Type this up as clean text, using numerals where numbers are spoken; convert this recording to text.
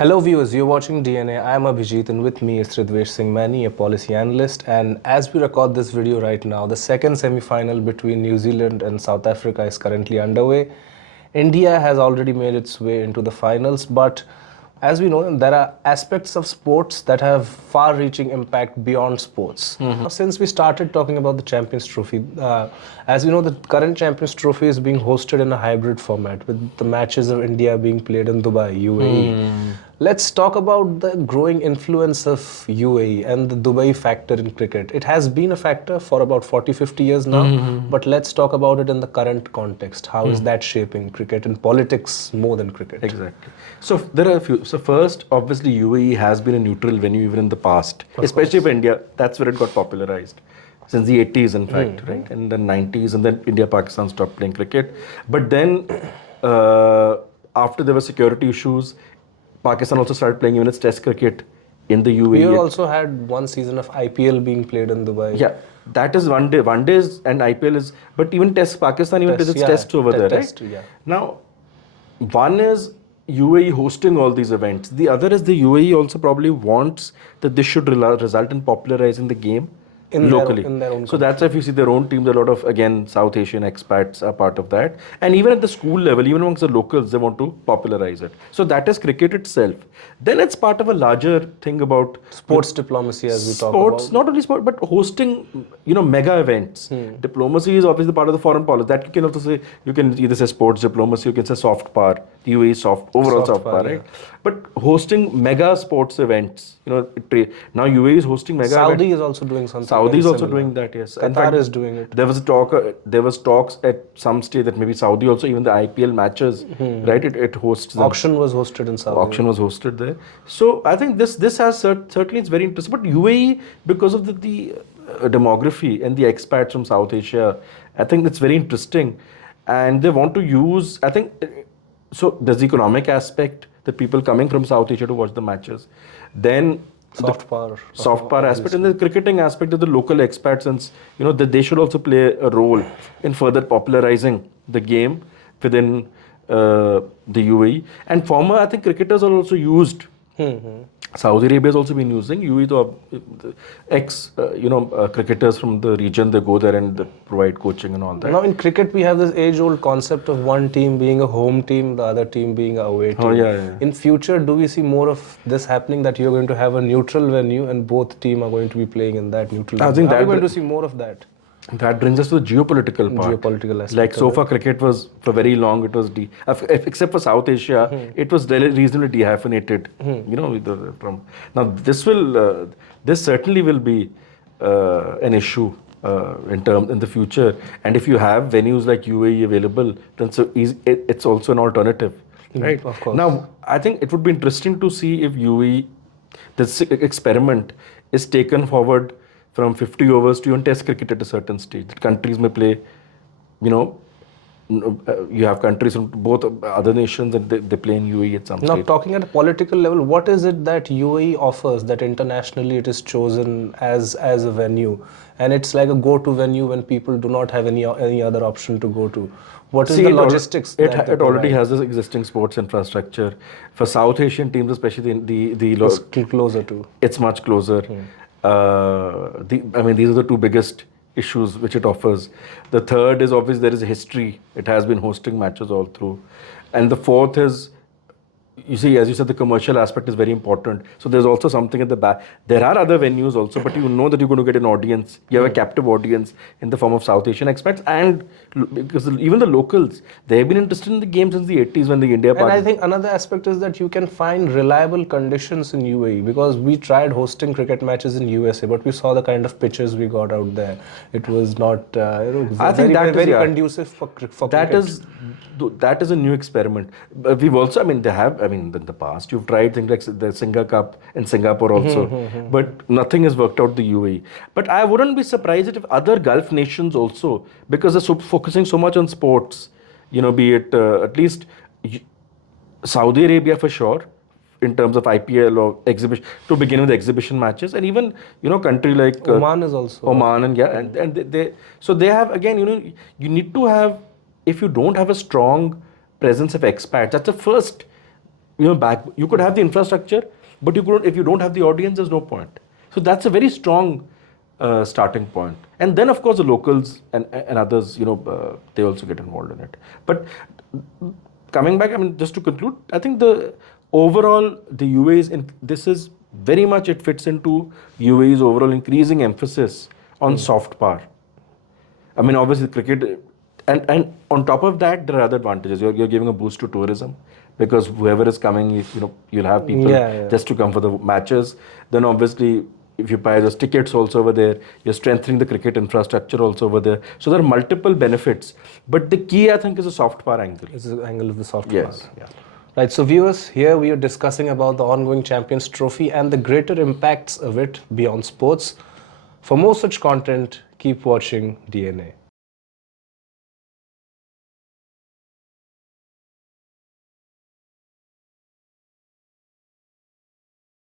Hello viewers, you're watching DNA. I'm Abhijit and with me is Ridvesh Singh Mani, a policy analyst. And as we record this video right now, the second semi-final between New Zealand and South Africa is currently underway. India has already made its way into the finals, but as we know, there are aspects of sports that have far-reaching impact beyond sports. Now, since we started talking about the Champions Trophy, as we know, the current Champions Trophy is being hosted in a hybrid format, with the matches of India being played in Dubai, UAE. Let's talk about the growing influence of UAE and the Dubai factor in cricket. It has been a factor for about 40-50 years now, but let's talk about it in the current context. How is that shaping cricket and politics more than cricket? Exactly. So there are a few. So first, obviously, UAE has been a neutral venue even in the past, especially for India. That's where it got popularized since the 80s, in fact, right? And the 90s, and then India, Pakistan stopped playing cricket. But then, after there were security issues, Pakistan also started playing even its Test cricket in the UAE. We also had one season of IPL being played in Dubai. Yeah, that is one day. One day is, and IPL is, but even Test, Pakistan even does its Test over there, right? Yeah. Now, one is UAE hosting all these events. The other is the UAE also probably wants that this should result in popularizing the game locally. In their own so that's why if you see their own teams, a lot of, again, South Asian expats are part of that. And even at the school level, even amongst the locals, they want to popularize it. So that is cricket itself. Then it's part of a larger thing about sports diplomacy, as we talk sports, about. not only sport, but hosting, mega events. Diplomacy is obviously part of the foreign policy. That you can also say, you can either say sports diplomacy, you can say soft power. The UAE is overall soft power, right? But hosting mega sports events, now UAE is hosting mega events. Saudi is also doing something. Saudi is also doing that, yes. Qatar is doing it. There was talks at some stage that maybe Saudi also, even the IPL matches, right? It hosts them. Auction was hosted in Saudi. Auction was hosted there. So I think this has certainly, it's very interesting. But UAE, because of the demography and the expats from South Asia, I think it's very interesting. And they want to use, I think, so there's the economic aspect, the people coming from South Asia to watch the matches. Then soft power aspect, and the cricketing aspect of the local expats, and that they should also play a role in further popularizing the game within the UAE. And former, I think, cricketers are also used. Saudi Arabia has also been using UAE, the ex cricketers from the region. They go there and they provide coaching and all that. Now in cricket, we have this age-old concept of one team being a home team, the other team being a away team. In future, do we see more of this happening, that you're going to have a neutral venue and both teams are going to be playing in that neutral venue? I think are we going to see more of that? That brings us to the geopolitical part. Geopolitical aspect. Like so far, cricket was, for very long, it was except for South Asia, it was reasonably dehyphenated. From now this certainly will be an issue in the future. And if you have venues like UAE available, then it's also an alternative, right? Of course. Now, I think it would be interesting to see if UAE, this experiment, is taken forward from 50 overs to even Test cricket at a certain stage. Countries may play, you have countries from both other nations and they play in UAE at some stage. Now, talking at a political level, what is it that UAE offers that internationally it is chosen as a venue? And it's like a go-to venue when people do not have any other option to go to. What is the logistics? It already has this existing sports infrastructure. For South Asian teams, especially it's closer to. It's much closer. These are the two biggest issues which it offers. The third is obviously there is a history. It has been hosting matches all through. And the fourth is, you see, as you said, the commercial aspect is very important. So there's also something at the back. There are other venues also, but you know that you're going to get an audience. You have a captive audience in the form of South Asian expats, and because even the locals, they've been interested in the game since the 80s when the India. And I think another aspect is that you can find reliable conditions in UAE, because we tried hosting cricket matches in USA, but we saw the kind of pitches we got out there. It was not I think very conducive for cricket. That is a new experiment. We've also, in the past, you've tried things like the Singa Cup in Singapore also, but nothing has worked out the UAE. But I wouldn't be surprised if other Gulf nations also, because they're focusing so much on sports, be it at least Saudi Arabia for sure, in terms of IPL or exhibition, to begin with exhibition matches, and even country like Oman is also Oman, and they have, again, you need to have, if you don't have a strong presence of expats, that's the first back. You could have the infrastructure, but you couldn't, if you don't have the audience, there's no point. So that's a very strong starting point. And then, of course, the locals and others, they also get involved in it. But coming back, I mean, just to conclude, I think the overall, the UAE's, this is very much, it fits into UAE's overall increasing emphasis on soft power. I mean, obviously, cricket, and on top of that, there are other advantages. You're giving a boost to tourism because whoever is coming, you'll have people just to come for the matches. Then, obviously, if you buy those tickets also over there, you're strengthening the cricket infrastructure also over there. So there are multiple benefits. But the key, I think, is the soft power angle. It's the angle of the soft Yes. power. Yeah. Right. So, viewers, here we are discussing about the ongoing Champions Trophy and the greater impacts of it beyond sports. For more such content, keep watching DNA.